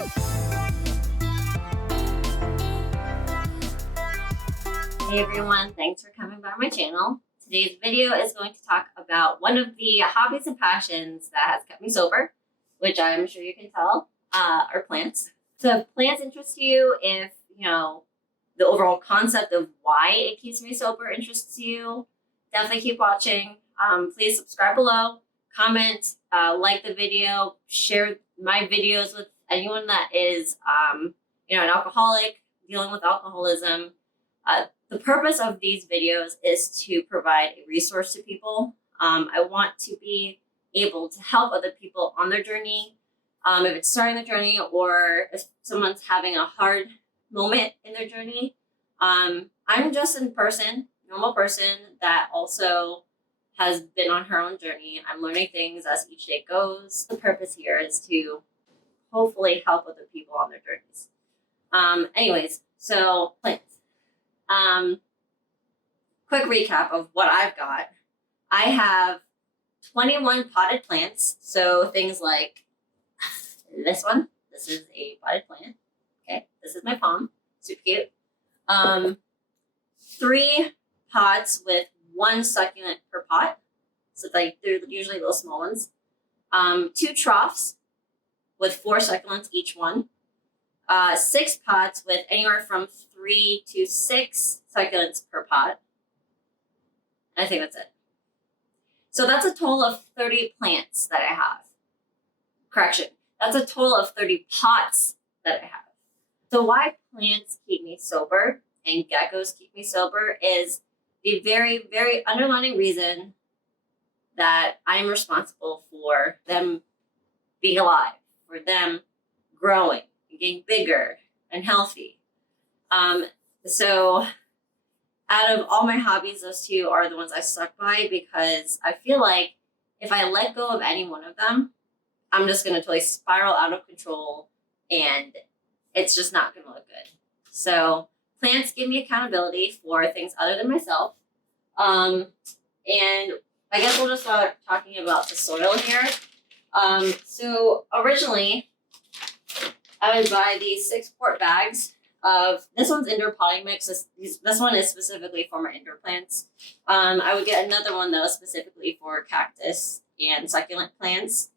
Hey everyone, thanks for coming by my channel. Today's video is going to talk about one of the hobbies and passions that has kept me sober, which I'm sure you can tell are plants. So if plants interest you, if the overall concept of why it keeps me sober interests you, definitely keep watching. Please subscribe below, comment, like the video, share my videos with anyone that is an alcoholic, dealing with alcoholism. The purpose of these videos is to provide a resource to people. I want to be able to help other people on their journey, if it's starting the journey or if someone's having a hard moment in their journey. I'm just a normal person that also has been on her own journey. I'm learning things as each day goes. The purpose here is to hopefully help other people on their journeys. Anyways, so plants. Quick recap of what I've got. I have 21 potted plants. So things like this one. This is a potted plant. Okay, this is my palm. Super cute. 3 pots with 1 succulent per pot. So they're usually little small ones. 2 troughs with 4 succulents each one. 6 pots with anywhere from 3 to 6 succulents per pot. I think that's it. So that's a total of 30 plants that I have. Correction, that's a total of 30 pots that I have. So why plants keep me sober and geckos keep me sober is the very, very underlying reason that I'm responsible for them being alive, for them growing, getting bigger and healthy. So out of all my hobbies, those 2 are the ones I stuck by because I feel like if I let go of any one of them, I'm just going to totally spiral out of control and it's just not going to look good. So plants give me accountability for things other than myself. And I guess we'll just start talking about the soil here. So originally, I would buy these 6-quart bags of, this one's indoor potting mix. This one is specifically for my indoor plants. I would get another one that was specifically for cactus and succulent plants.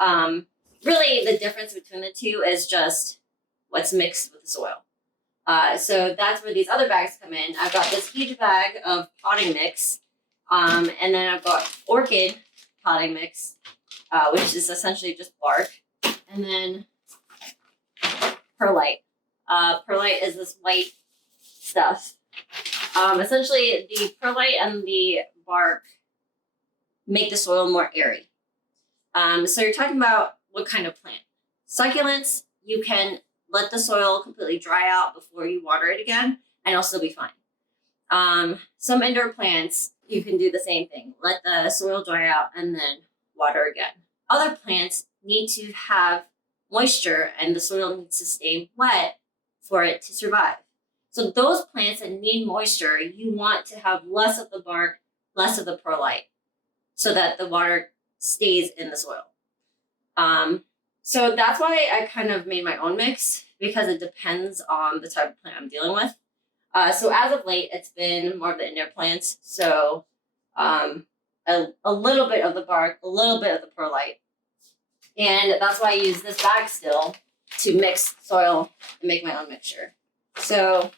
Really, the difference between the 2 is just what's mixed with the soil. So that's where these other bags come in. I've got this huge bag of potting mix, and then I've got orchid potting mix, which is essentially just bark, and then perlite. Perlite is this white stuff. Essentially, the perlite and the bark make the soil more airy. So you're talking about what kind of plant. Succulents, you can let the soil completely dry out before you water it again, and it'll still be fine. Some indoor plants, you can do the same thing. Let the soil dry out and then water again. Other plants need to have moisture and the soil needs to stay wet for it to survive. So those plants that need moisture, you want to have less of the bark, less of the perlite, so that the water stays in the soil. So that's why I kind of made my own mix, because it depends on the type of plant I'm dealing with. So as of late, it's been more of the indoor plants. So a little bit of the bark, a little bit of the perlite. And that's why I use this bag still to mix soil and make my own mixture. So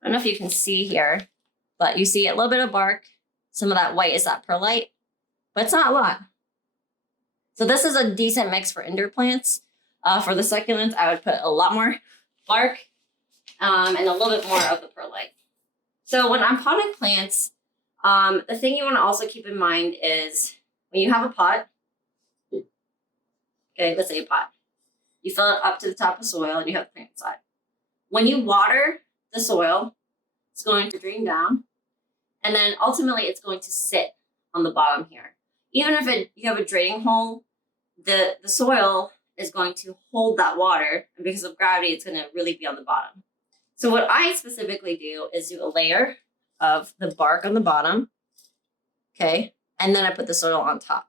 I don't know if you can see here, but you see a little bit of bark. Some of that white is that perlite, but it's not a lot. So this is a decent mix for indoor plants. For the succulents, I would put a lot more bark and a little bit more of the perlite. So when I'm potting plants, the thing you want to also keep in mind is when you have a pot, okay, let's say a pot, you fill it up to the top of soil and you have the plant inside. When you water the soil, it's going to drain down, and then ultimately it's going to sit on the bottom here. Even if you have a draining hole, the soil is going to hold that water, and because of gravity, it's going to really be on the bottom. So what I specifically do is do a layer of the bark on the bottom, okay, and then I put the soil on top.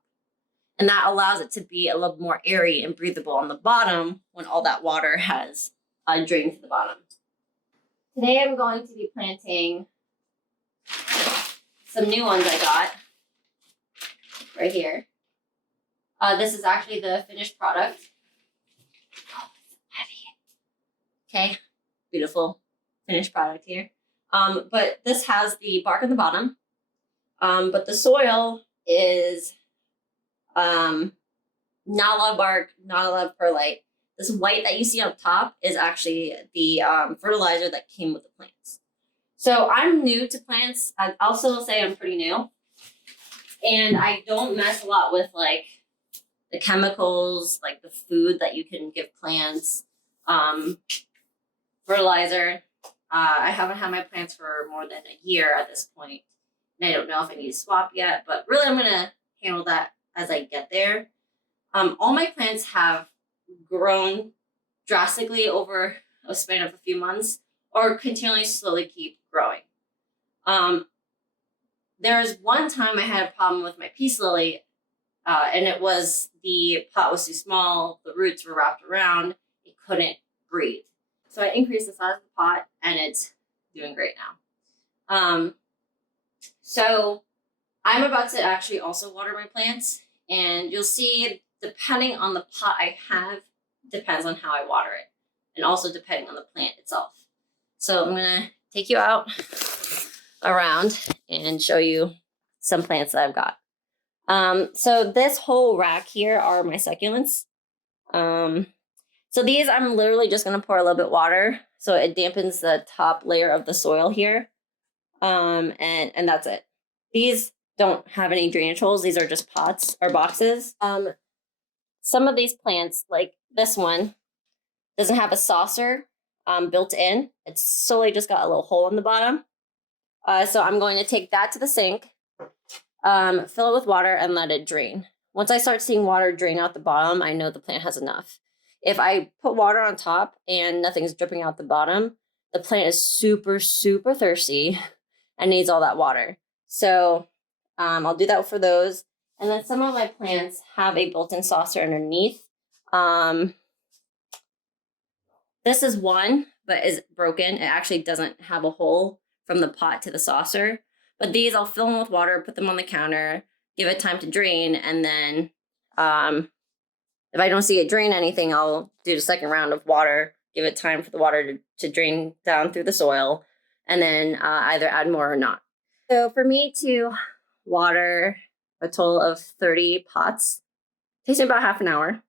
And that allows it to be a little more airy and breathable on the bottom when all that water has drained to the bottom. Today I'm going to be planting some new ones I got right here. This is actually the finished product. Oh, it's heavy. Okay, beautiful finished product here. But this has the bark on the bottom, but the soil is not a lot of bark, not a lot of perlite. This white that you see on top is actually the fertilizer that came with the plants. So I'm new to plants. I also say I'm pretty new. And I don't mess a lot with like the chemicals, like the food that you can give plants, fertilizer. I haven't had my plants for more than a year at this point, and I don't know if I need to swap yet, but really I'm gonna handle that as I get there. All my plants have grown drastically over a span of a few months or continually slowly keep growing. There's one time I had a problem with my peace lily, and it was the pot was too small, the roots were wrapped around, it couldn't breathe. So I increased the size of the pot, and it's doing great now. So I'm about to actually also water my plants, and you'll see depending on the pot I have, depends on how I water it, and also depending on the plant itself. So I'm gonna take you out around and show you some plants that I've got. So this whole rack here are my succulents. So these I'm literally just gonna pour a little bit water so it dampens the top layer of the soil here. And that's it. These don't have any drainage holes. These are just pots or boxes. Some of these plants, like this one, doesn't have a saucer built in. It's solely just got a little hole in the bottom. So I'm going to take that to the sink, fill it with water, and let it drain. Once I start seeing water drain out the bottom, I know the plant has enough. If I put water on top and nothing's dripping out the bottom, the plant is super, super thirsty and needs all that water. So I'll do that for those. And then some of my plants have a built-in saucer underneath. This is one, but is broken. It actually doesn't have a hole from the pot to the saucer. But these I'll fill them with water, put them on the counter, give it time to drain, and then if I don't see it drain anything, I'll do the second round of water, give it time for the water to drain down through the soil, and then either add more or not. So for me to water a total of 30 pots, it takes me about half an hour.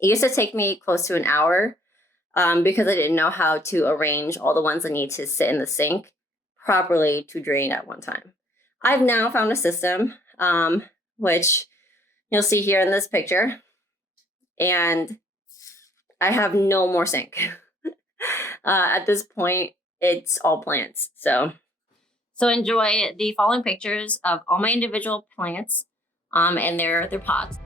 It used to take me close to an hour because I didn't know how to arrange all the ones that need to sit in the sink properly to drain at one time. I've now found a system, which you'll see here in this picture, and I have no more sink. At this point, it's all plants. So enjoy the following pictures of all my individual plants and their pots.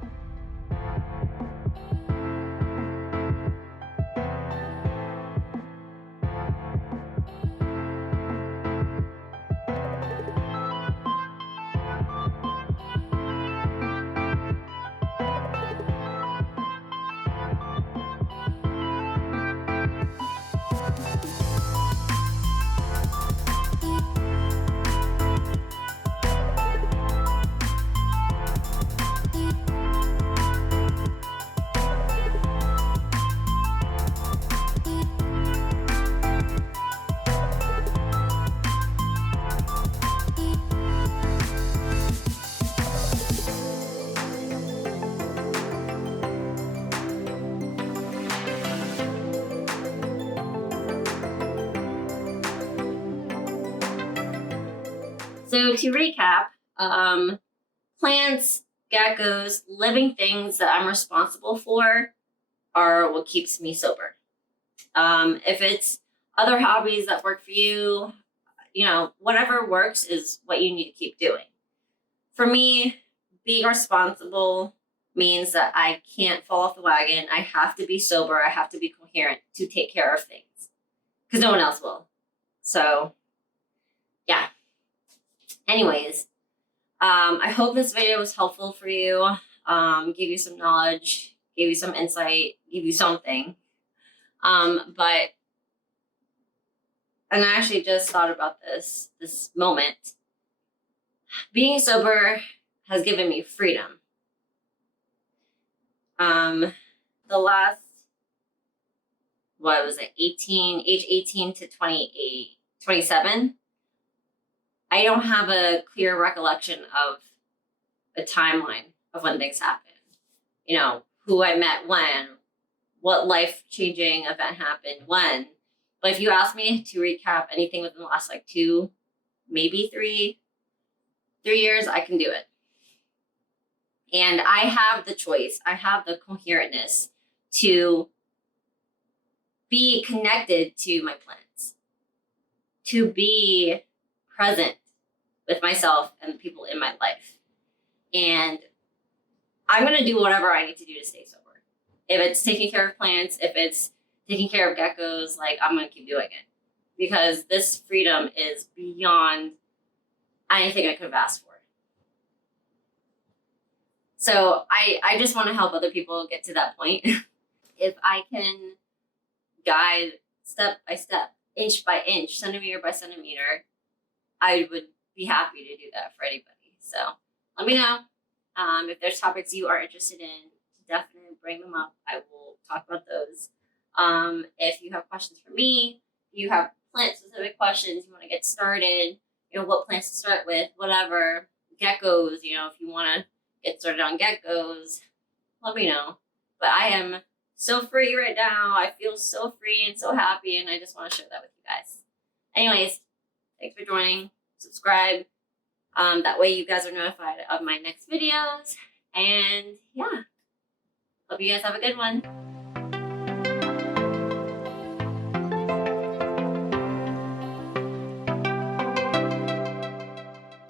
So to recap, plants, geckos, living things that I'm responsible for are what keeps me sober. If it's other hobbies that work for you, whatever works is what you need to keep doing. For me, being responsible means that I can't fall off the wagon. I have to be sober. I have to be coherent to take care of things because no one else will. So, yeah. Anyways, I hope this video was helpful for you. give you some knowledge, give you some insight, give you something. But and I actually just thought about this moment. Being sober has given me freedom. The last, what was it, age 18 to 28, 27, I don't have a clear recollection of a timeline of when things happened. You know, who I met when, what life-changing event happened when. But if you ask me to recap anything within the last like 2, maybe 3 years, I can do it. And I have the choice, I have the coherentness to be connected to my plants, to be present with myself and the people in my life. And I'm going to do whatever I need to do to stay sober. If it's taking care of plants, if it's taking care of geckos, like, I'm going to keep doing it. Because this freedom is beyond anything I could have asked for. So I just want to help other people get to that point. If I can guide step by step, inch by inch, centimeter by centimeter, I would be happy to do that for anybody. So let me know if there's topics you are interested in. Definitely bring them up. I will talk about those. If you have questions for me, you have plant-specific questions, you want to get started, you know, what plants to start with, whatever, geckos, you know, if you want to get started on geckos, let me know. But I am so free right now. I feel so free and so happy, and I just want to share that with you guys. Anyways, thanks for joining. Subscribe. That way you guys are notified of my next videos. And yeah, hope you guys have a good one.